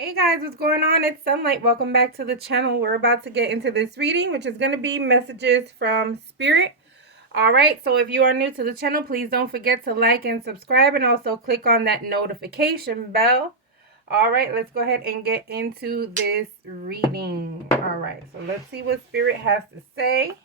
Hey guys, what's going on? It's Sunlight. Welcome back to the channel. We're about to get into this reading, which is going to be messages from Spirit. All right, so if you are new to the channel, please don't forget to like and subscribe and also click on that notification bell. All right, let's go ahead and get into this reading. All right, so let's see what Spirit has to say.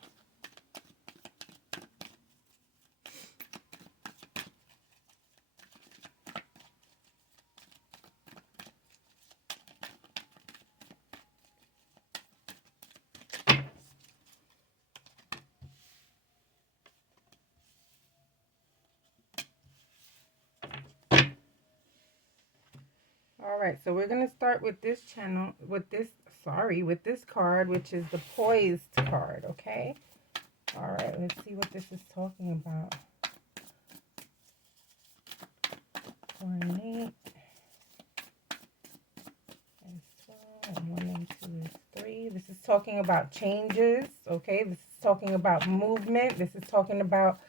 All right, so we're going to start with this card, which is the Poised card, okay? All right, let's see what this is talking about. 4 and 8 is 12, and 1 and 2 is 3. This is talking about changes, okay? This is talking about movement. This is talking about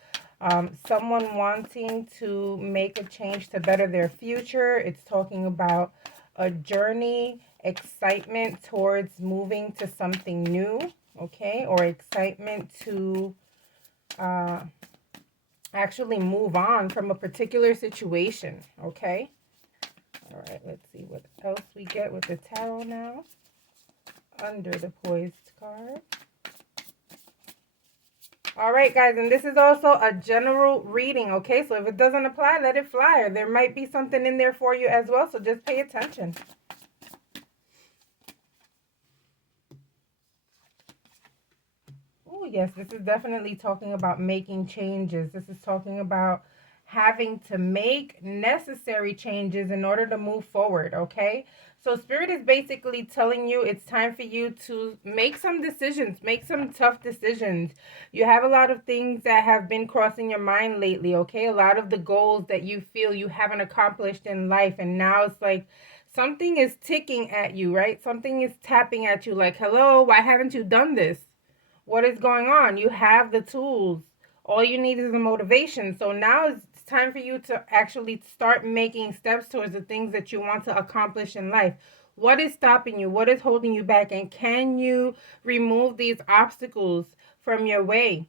someone wanting to make a change to better their future. It's talking about a journey, excitement towards moving to something new, okay? Or excitement to actually move on from a particular situation, okay? All right, let's see what else we get with the tarot now. Under the Poised card. All right, guys, and this is also a general reading, okay? So if it doesn't apply, let it fly. Or there might be something in there for you as well, so just pay attention. Oh, yes, this is definitely talking about making changes. This is talking about having to make necessary changes in order to move forward, okay? So Spirit is basically telling you it's time for you to make some decisions, make some tough decisions. You have a lot of things that have been crossing your mind lately, okay? A lot of the goals that you feel you haven't accomplished in life, and now it's like something is ticking at you, right? Something is tapping at you like, hello, why haven't you done this? What is going on? You have the tools. All you need is the motivation. So now it's time for you to actually start making steps towards the things that you want to accomplish in life. What is stopping you? What is holding you back? And can you remove these obstacles from your way?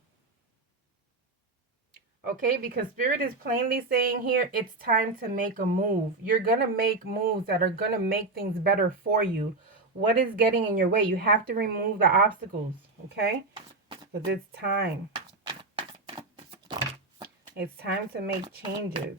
Okay, because Spirit is plainly saying here, it's time to make a move. You're going to make moves that are going to make things better for you. What is getting in your way? You have to remove the obstacles, okay? Because it's time. It's time to make changes.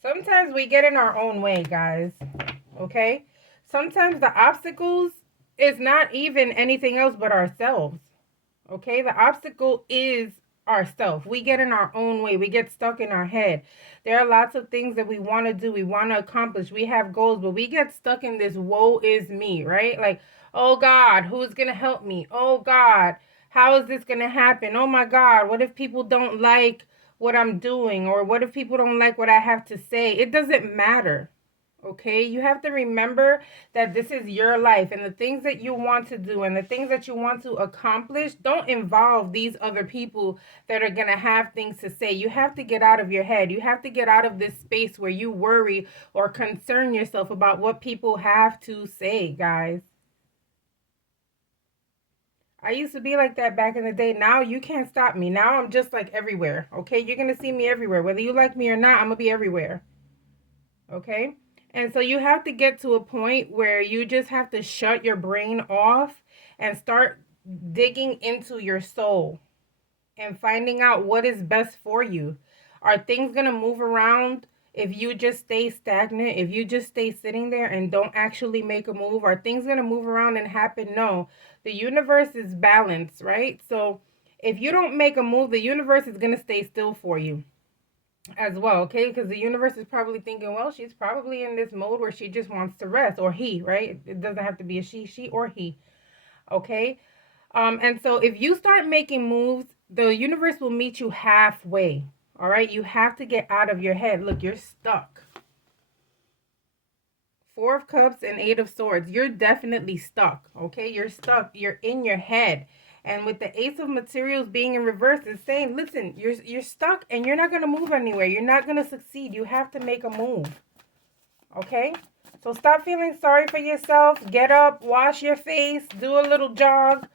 Sometimes we get in our own way, guys. Okay? Sometimes the obstacles is not even anything else but ourselves. Okay? The obstacle is ourselves. We get in our own way. We get stuck in our head. There are lots of things that we want to do. We want to accomplish. We have goals, but we get stuck in this woe is me, right? Like, oh God, who's going to help me? Oh God, how is this going to happen? Oh my God, what if people don't like what I'm doing? Or what if people don't like what I have to say? It doesn't matter. Okay, you have to remember that this is your life, and the things that you want to do and the things that you want to accomplish don't involve these other people that are going to have things to say. You have to get out of your head. You have to get out of this space where you worry or concern yourself about what people have to say, guys. I used to be like that back in the day. Now you can't stop me. Now I'm just like everywhere. Okay, you're going to see me everywhere. Whether you like me or not, I'm going to be everywhere. Okay? And so you have to get to a point where you just have to shut your brain off and start digging into your soul and finding out what is best for you. Are things going to move around if you just stay stagnant, if you just stay sitting there and don't actually make a move? Are things going to move around and happen? No. The universe is balanced, right? So if you don't make a move, the universe is going to stay still for you as well, okay? Because the universe is probably thinking, well, she's probably in this mode where she just wants to rest, or he, right? It doesn't have to be a she or he, okay? And so if you start making moves, the universe will meet you halfway, all right? You have to get out of your head. Look, you're stuck Four of Cups and Eight of Swords. You're definitely stuck, okay? You're stuck. You're in your head. And with the Ace of Materials being in reverse, it's saying, listen, you're stuck and you're not going to move anywhere. You're not going to succeed. You have to make a move, okay? So stop feeling sorry for yourself. Get up, wash your face, do a little jog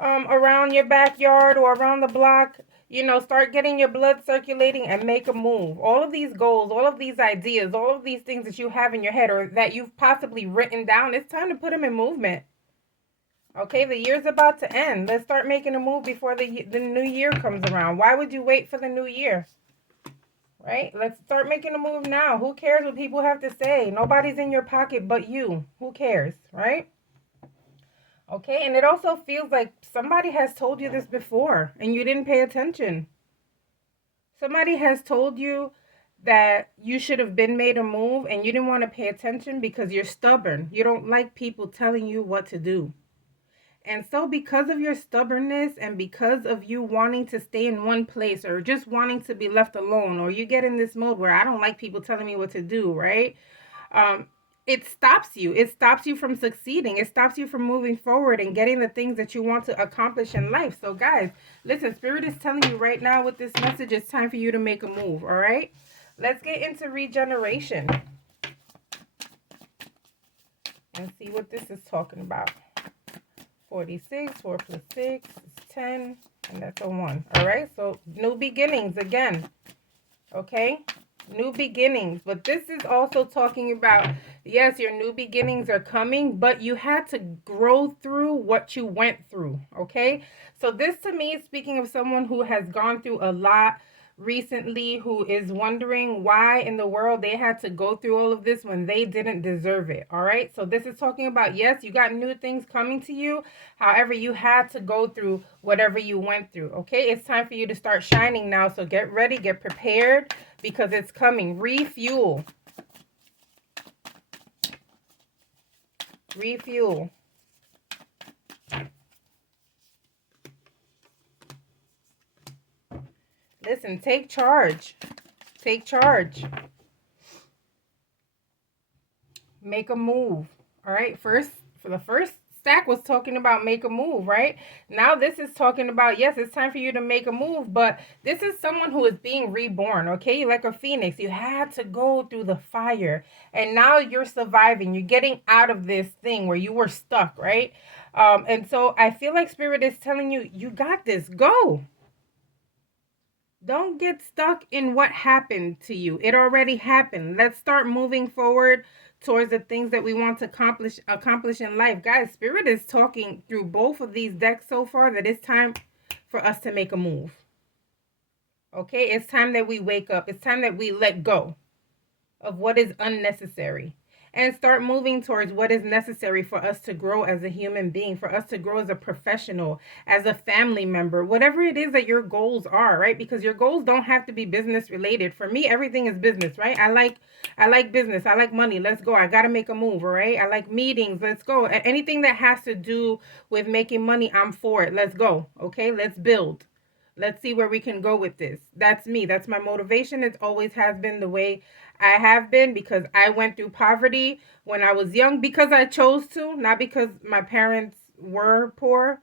around your backyard or around the block. You know, start getting your blood circulating and make a move. All of these goals, all of these ideas, all of these things that you have in your head or that you've possibly written down, it's time to put them in movement. Okay, the year's about to end. Let's start making a move before the new year comes around. Why would you wait for the new year? Right? Let's start making a move now. Who cares what people have to say? Nobody's in your pocket but you. Who cares, right? Okay, and it also feels like somebody has told you this before and you didn't pay attention. Somebody has told you that you should have been made a move and you didn't want to pay attention because you're stubborn. You don't like people telling you what to do. And so because of your stubbornness and because of you wanting to stay in one place or just wanting to be left alone, or you get in this mode where I don't like people telling me what to do, right? It stops you. It stops you from succeeding. It stops you from moving forward and getting the things that you want to accomplish in life. So guys, listen, Spirit is telling you right now with this message, it's time for you to make a move, all right? Let's get into regeneration and see what this is talking about. 46, 4 plus 6 is 10, and that's a 1. All right, so new beginnings again, okay? New beginnings, but this is also talking about, yes, your new beginnings are coming, but you had to grow through what you went through, okay? So this to me is speaking of someone who has gone through a lot recently, who is wondering why in the world they had to go through all of this when they didn't deserve it. All right, so this is talking about, yes, you got new things coming to you, however you had to go through whatever you went through. Okay, it's time for you to start shining now, so get ready, get prepared, because it's coming. Refuel. Listen, take charge. Take charge. Make a move. All right. For the first stack was talking about make a move, right? Now this is talking about, yes, it's time for you to make a move, but this is someone who is being reborn, okay? Like a phoenix. You had to go through the fire, and now you're surviving. You're getting out of this thing where you were stuck, right? And so I feel like Spirit is telling you, you got this. Go. Don't get stuck in what happened to you. It already happened. Let's start moving forward towards the things that we want to accomplish in life. Guys, Spirit is talking through both of these decks so far that it's time for us to make a move. Okay? It's time that we wake up. It's time that we let go of what is unnecessary and start moving towards what is necessary for us to grow as a human being, for us to grow as a professional, as a family member, whatever it is that your goals are, right? Because your goals don't have to be business related. For me, everything is business, right? I like business. I like money. Let's go. I got to make a move, all right? I like meetings. Let's go. Anything that has to do with making money, I'm for it. Let's go. Okay? Let's build. Let's see where we can go with this. That's me. That's my motivation. It always has been the way I have been, because I went through poverty when I was young because I chose to, not because my parents were poor.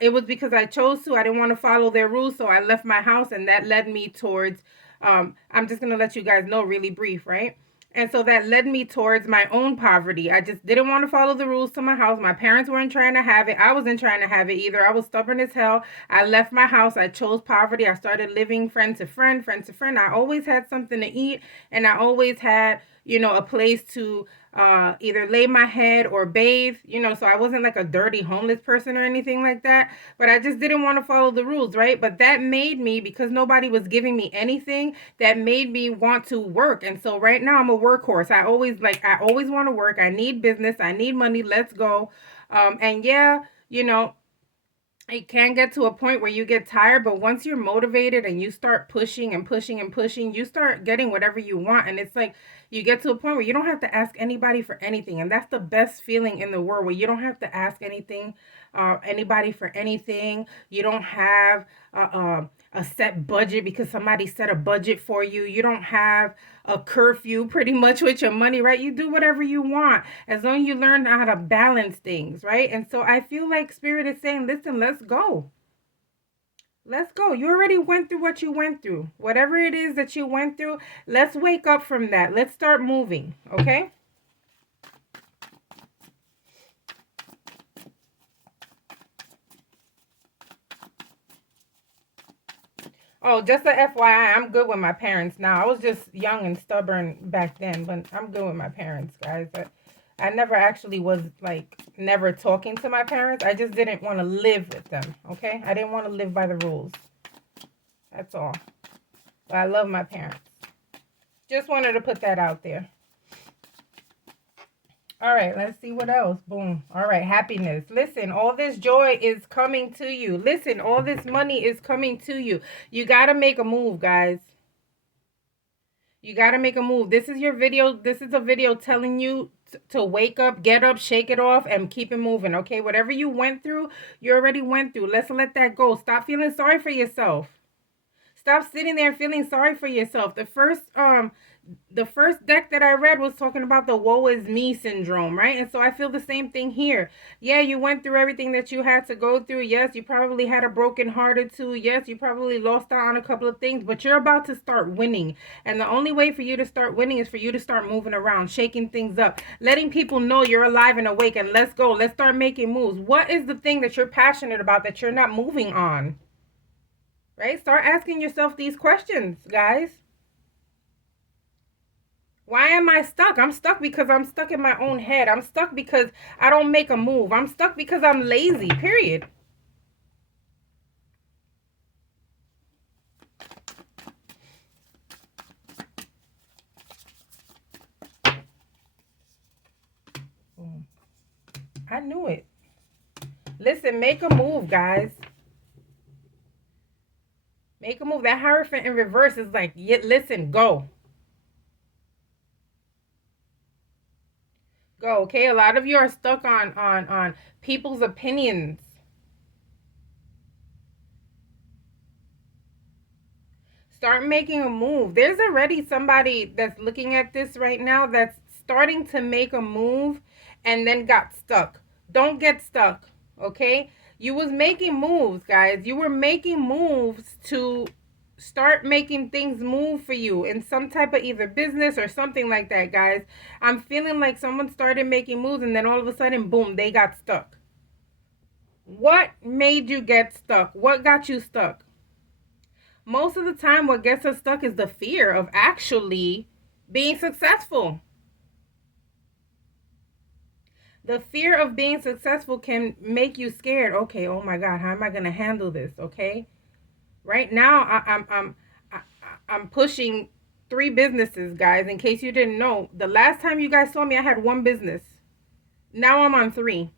It was because I chose to. I didn't want to follow their rules, so I left my house, and that led me towards, I'm just going to let you guys know really brief, right? And so that led me towards my own poverty. I just didn't want to follow the rules to my house. My parents weren't trying to have it. I wasn't trying to have it either. I was stubborn as hell. I left my house. I chose poverty. I started living friend to friend, friend to friend. I always had something to eat, and I always had, a place to either lay my head or bathe, so I wasn't like a dirty homeless person or anything like that, but I just didn't want to follow the rules, right? But that made me, because nobody was giving me anything, that made me want to work. And so right now I'm a workhorse. I always want to work. I need business. I need money. Let's go. And yeah, it can get to a point where you get tired, but once you're motivated and you start pushing and pushing and pushing, you start getting whatever you want. And it's like, You get to a point where you don't have to ask anybody for anything. And that's the best feeling in the world, where you don't have to ask anybody for anything. You don't have a set budget because somebody set a budget for you. You don't have a curfew pretty much with your money, right? You do whatever you want as long as you learn how to balance things, right? And so I feel like Spirit is saying, listen, let's go. Let's go. You already went through what you went through. Whatever it is that you went through, let's wake up from that. Let's start moving, okay? Oh, just a FYI, I'm good with my parents now. I was just young and stubborn back then, but I'm good with my parents, guys. I never actually was like never talking to my parents. I just didn't want to live with them, okay? I didn't want to live by the rules. That's all. But I love my parents. Just wanted to put that out there. All right, let's see what else. Boom. All right, happiness. Listen, all this joy is coming to you. Listen, all this money is coming to you. You got to make a move, guys. You got to make a move. This is your video. This is a video telling you to wake up, get up, shake it off, and keep it moving, okay? Whatever you went through, you already went through. Let's let that go. Stop feeling sorry for yourself. Stop sitting there feeling sorry for yourself. The first deck that I read was talking about the woe is me syndrome, right? And so I feel the same thing here. Yeah, you went through everything that you had to go through. Yes, you probably had a broken heart or two. Yes, you probably lost out on a couple of things, but you're about to start winning. And the only way for you to start winning is for you to start moving around, shaking things up, letting people know you're alive and awake, and let's go. Let's start making moves. What is the thing that you're passionate about that you're not moving on? Right? Start asking yourself these questions, guys. Why am I stuck? I'm stuck because I'm stuck in my own head. I'm stuck because I don't make a move. I'm stuck because I'm lazy, period. I knew it. Listen, make a move, guys. Make a move. That Hierophant in reverse is like, yeah, listen, go. Go, okay? A lot of you are stuck on people's opinions. Start making a move. There's already somebody that's looking at this right now that's starting to make a move and then got stuck. Don't get stuck, okay? You was making moves, guys. You were making moves to start making things move for you in some type of either business or something like that, guys. I'm feeling like someone started making moves and then all of a sudden, boom, they got stuck. What made you get stuck? What got you stuck? Most of the time, what gets us stuck is the fear of actually being successful. The fear of being successful can make you scared. Okay, oh my God, how am I going to handle this? Okay, right now I'm pushing 3 businesses, guys. In case you didn't know, the last time you guys saw me, I had 1 business. Now I'm on 3,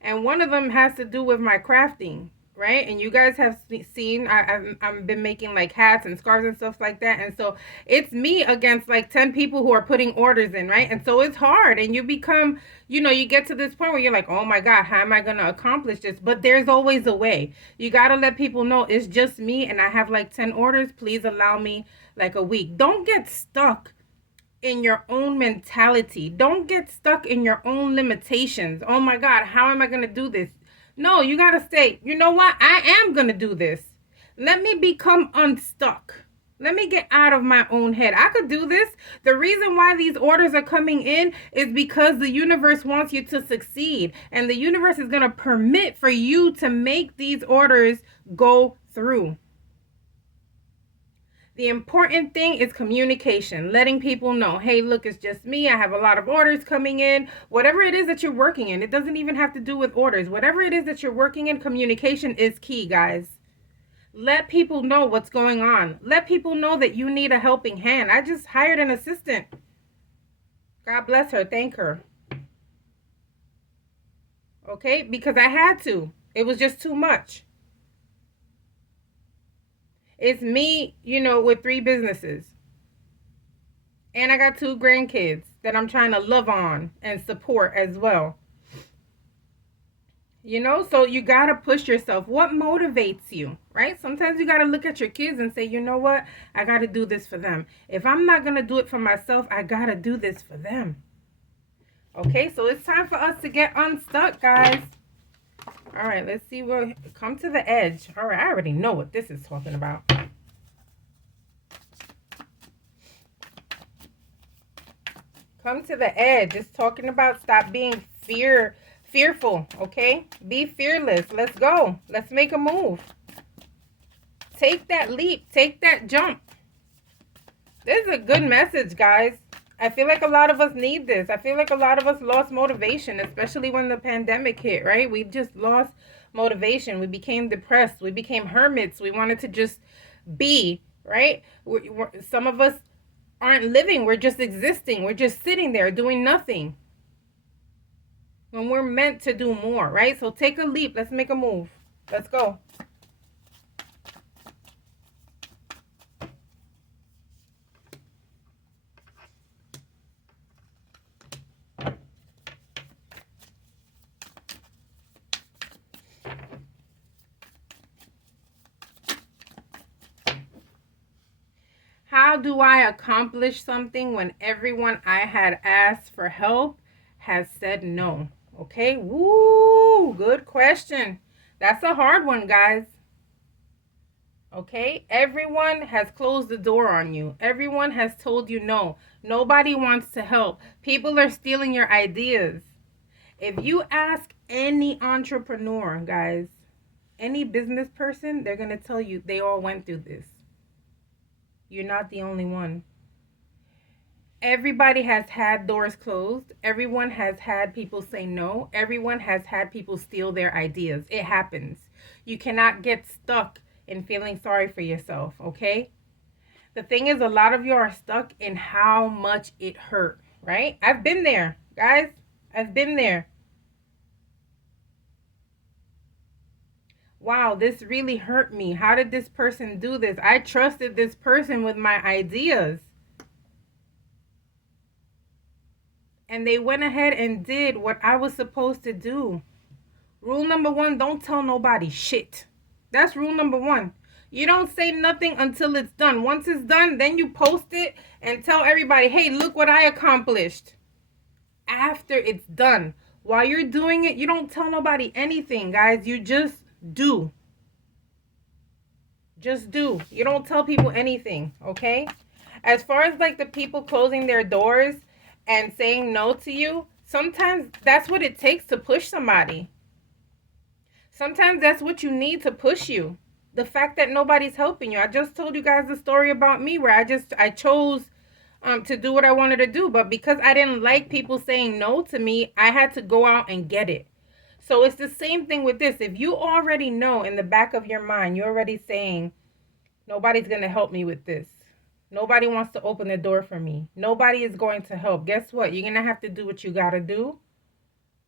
and one of them has to do with my crafting. Right, and you guys have seen I've been making like hats and scarves and stuff like that, and so it's me against like 10 people who are putting orders in, right? And so it's hard, and you become, you get to this point where you're like, oh my God, how am I gonna accomplish this? But there's always a way. You gotta let people know it's just me, and I have like 10 orders. Please allow me like a week. Don't get stuck in your own mentality. Don't get stuck in your own limitations. Oh my God, how am I gonna do this? No, you got to say, you know what? I am going to do this. Let me become unstuck. Let me get out of my own head. I could do this. The reason why these orders are coming in is because the universe wants you to succeed. And the universe is going to permit for you to make these orders go through. The important thing is communication, letting people know, hey, look, it's just me. I have a lot of orders coming in. Whatever it is that you're working in, it doesn't even have to do with orders. Whatever it is that you're working in, communication is key, guys. Let people know what's going on. Let people know that you need a helping hand. I just hired an assistant. God bless her. Thank her. Okay? Because I had to. It was just too much. It's me, with 3 businesses. And I got 2 grandkids that I'm trying to love on and support as well. You know, so you got to push yourself. What motivates you, right? Sometimes you got to look at your kids and say, you know what? I got to do this for them. If I'm not going to do it for myself, I got to do this for them. Okay, so it's time for us to get unstuck, guys. All right, let's see what, come to the edge. All right, I already know what this is talking about. Come to the edge. It's talking about stop being fearful, okay? Be fearless. Let's go. Let's make a move. Take that leap. Take that jump. This is a good message, guys. I feel like a lot of us need this. I feel like a lot of us lost motivation, especially when the pandemic hit, right? We just lost motivation. We became depressed. We became hermits. We wanted to just be, right? Some of us aren't living. We're just existing. We're just sitting there doing nothing when we're meant to do more, right? So take a leap. Let's make a move. Let's go. How do I accomplish something when everyone I had asked for help has said no? Okay, woo, good question. That's a hard one, guys. Okay, everyone has closed the door on you. Everyone has told you no. Nobody wants to help. People are stealing your ideas. If you ask any entrepreneur, guys, any business person, they're going to tell you they all went through this. You're not the only one. Everybody has had doors closed. Everyone has had people say no. Everyone has had people steal their ideas. It happens. You cannot get stuck in feeling sorry for yourself, okay? The thing is, a lot of you are stuck in how much it hurt, right? I've been there, guys. I've been there. Wow, this really hurt me. How did this person do this? I trusted this person with my ideas. And they went ahead and did what I was supposed to do. Rule number 1, don't tell nobody shit. That's rule number 1. You don't say nothing until it's done. Once it's done, then you post it and tell everybody, hey, look what I accomplished. After it's done. While you're doing it, you don't tell nobody anything, guys. You just do. Just do. You don't tell people anything, okay? As far as like the people closing their doors and saying no to you, sometimes that's what it takes to push somebody. Sometimes that's what you need to push you. The fact that nobody's helping you. I just told you guys the story about me where I chose to do what I wanted to do, but because I didn't like people saying no to me, I had to go out and get it. So it's the same thing with this. If you already know in the back of your mind, you're already saying, nobody's going to help me with this. Nobody wants to open the door for me. Nobody is going to help. Guess what? You're going to have to do what you got to do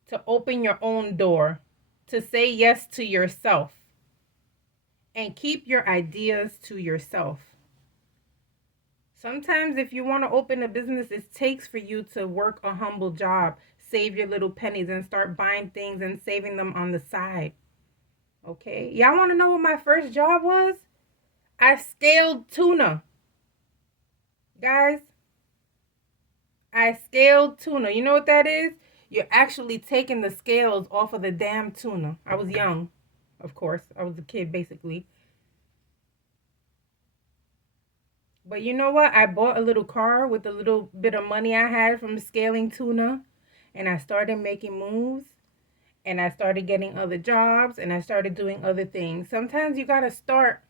to open your own door, to say yes to yourself, and keep your ideas to yourself. Sometimes if you want to open a business, it takes for you to work a humble job, save your little pennies, and start buying things and saving them on the side. Okay? Y'all want to know what my first job was? I scaled tuna. Guys, I scaled tuna. You know what that is? You're actually taking the scales off of the damn tuna. I was young, of course. I was a kid, basically. But you know what? I bought a little car with a little bit of money I had from scaling tuna. And I started making moves. And I started getting other jobs. And I started doing other things. Sometimes you got to start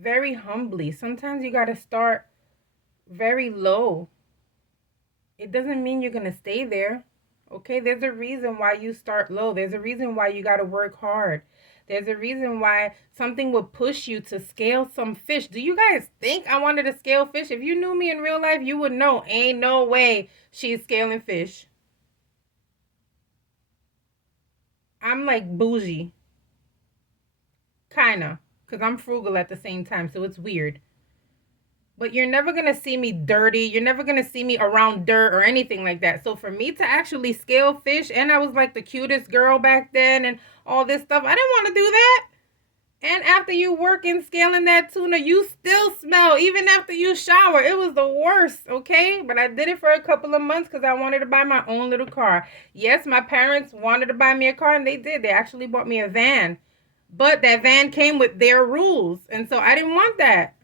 very humbly. Sometimes you got to start very low. It doesn't mean you're going to stay there. Okay, there's a reason why you start low. There's a reason why you got to work hard. There's a reason why something would push you to scale some fish. Do you guys think I wanted to scale fish? If you knew me in real life, you would know. Ain't no way she's scaling fish. I'm like bougie. Kinda. Because I'm frugal at the same time, so it's weird. But you're never going to see me dirty. You're never going to see me around dirt or anything like that. So for me to actually scale fish, and I was like the cutest girl back then and all this stuff, I didn't want to do that. And after you work in scaling that tuna, you still smell even after you shower. It was the worst, okay? But I did it for a couple of months because I wanted to buy my own little car. Yes, my parents wanted to buy me a car, and they did. They actually bought me a van. But that van came with their rules, and so I didn't want that.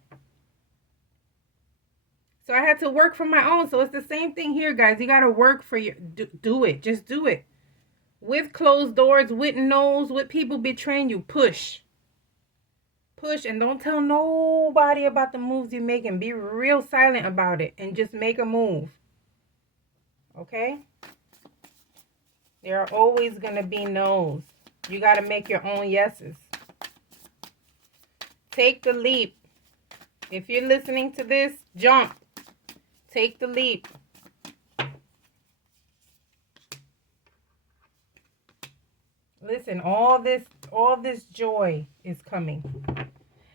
So I had to work for my own. So it's the same thing here, guys. You got to work for your... Do it. Just do it. With closed doors, with no's, with people betraying you, push. Push, and don't tell nobody about the moves you're making. Be real silent about it and just make a move. Okay? There are always going to be no's. You got to make your own yeses. Take the leap. If you're listening to this, jump. Take the leap. Listen, all this joy is coming.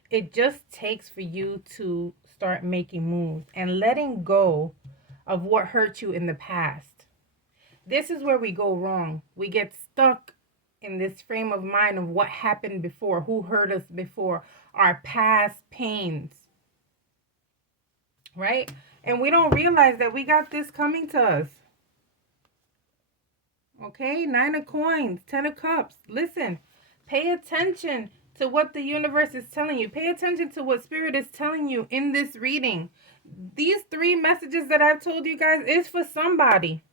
It just takes for you to start making moves and letting go of what hurt you in the past. This is where we go wrong. We get stuck in this frame of mind of what happened before, who hurt us before, our past pains. Right? And we don't realize that we got this coming to us. Okay? 9 of coins, 10 of cups. Listen, pay attention to what the universe is telling you. Pay attention to what spirit is telling you in this reading. These 3 messages that I've told you guys is for somebody.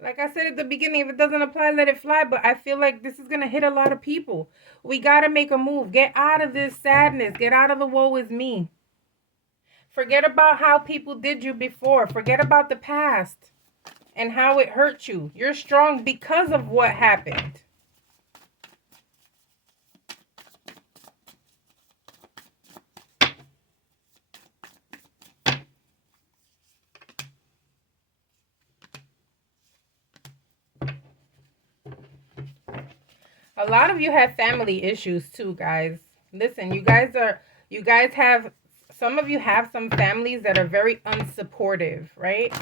Like I said at the beginning, if it doesn't apply, let it fly. But I feel like this is going to hit a lot of people. We got to make a move. Get out of this sadness. Get out of the woe is me. Forget about how people did you before. Forget about the past and how it hurt you. You're strong because of what happened. A lot of you have family issues too, guys. Listen, you guys have, some of you have some families that are very unsupportive, right?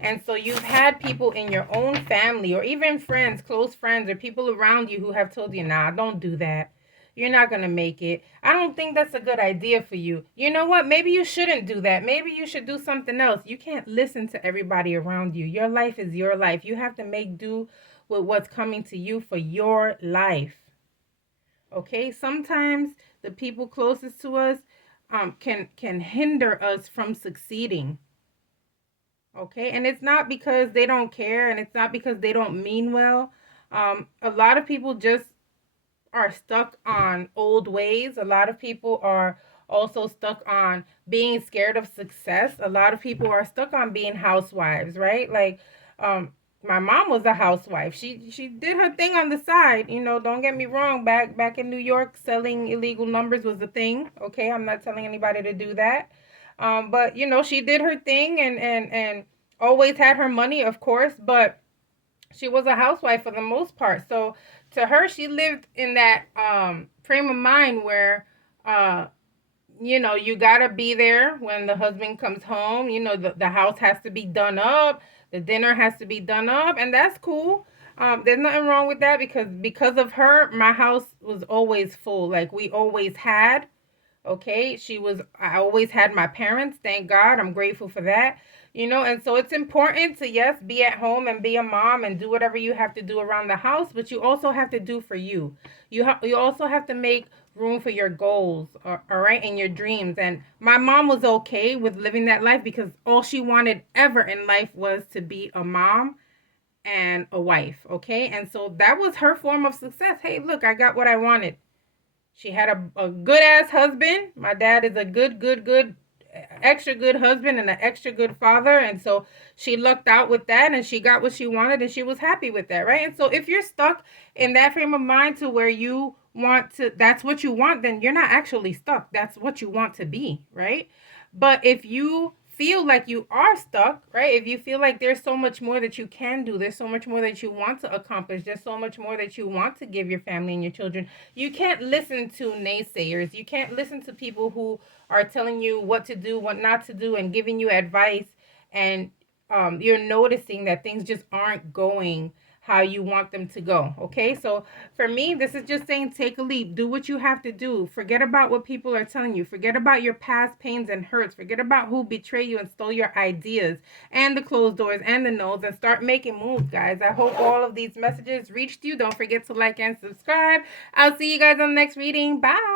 And so you've had people in your own family or even friends, close friends, or people around you who have told you, nah, don't do that. You're not going to make it. I don't think that's a good idea for you. You know what? Maybe you shouldn't do that. Maybe you should do something else. You can't listen to everybody around you. Your life is your life. You have to make do with what's coming to you for your life. Okay? Sometimes the people closest to us can hinder us from succeeding. Okay? And it's not because they don't care, and it's not because they don't mean well. A lot of people just are stuck on old ways. A lot of people are also stuck on being scared of success. A lot of people are stuck on being housewives, right? Like, my mom was a housewife. She did her thing on the side. You know, don't get me wrong. Back in New York, selling illegal numbers was a thing. Okay, I'm not telling anybody to do that. But you know, she did her thing and always had her money, of course. But she was a housewife for the most part. So to her, she lived in that frame of mind where you know, you gotta be there when the husband comes home. You know, the house has to be done up. The dinner has to be done up, and that's cool. There's nothing wrong with that because of her, my house was always full. Like, we always had. Okay, I always had my parents. Thank God. I'm grateful for that. You know, and so it's important to, yes, be at home and be a mom and do whatever you have to do around the house, but you also have to do for you. You also have to make room for your goals, all right, and your dreams. And my mom was okay with living that life because all she wanted ever in life was to be a mom and a wife, okay? And so that was her form of success. Hey, look, I got what I wanted. She had a good ass husband. My dad is a good, extra good husband and an extra good father. And so she lucked out with that and she got what she wanted and she was happy with that, right? And so if you're stuck in that frame of mind to where you want to, that's what you want, then you're not actually stuck. That's what you want to be, right? But if you feel like you are stuck, right? If you feel like there's so much more that you can do, there's so much more that you want to accomplish, there's so much more that you want to give your family and your children, you can't listen to naysayers. You can't listen to people who are telling you what to do, what not to do, and giving you advice. And you're noticing that things just aren't going how you want them to go. Okay, so for me, this is just saying take a leap, do what you have to do, forget about what people are telling you, forget about your past pains and hurts, forget about who betrayed you and stole your ideas and the closed doors and the no's, and start making moves, guys. I hope all of these messages reached you. Don't forget to like and subscribe. I'll see you guys on the next reading. Bye.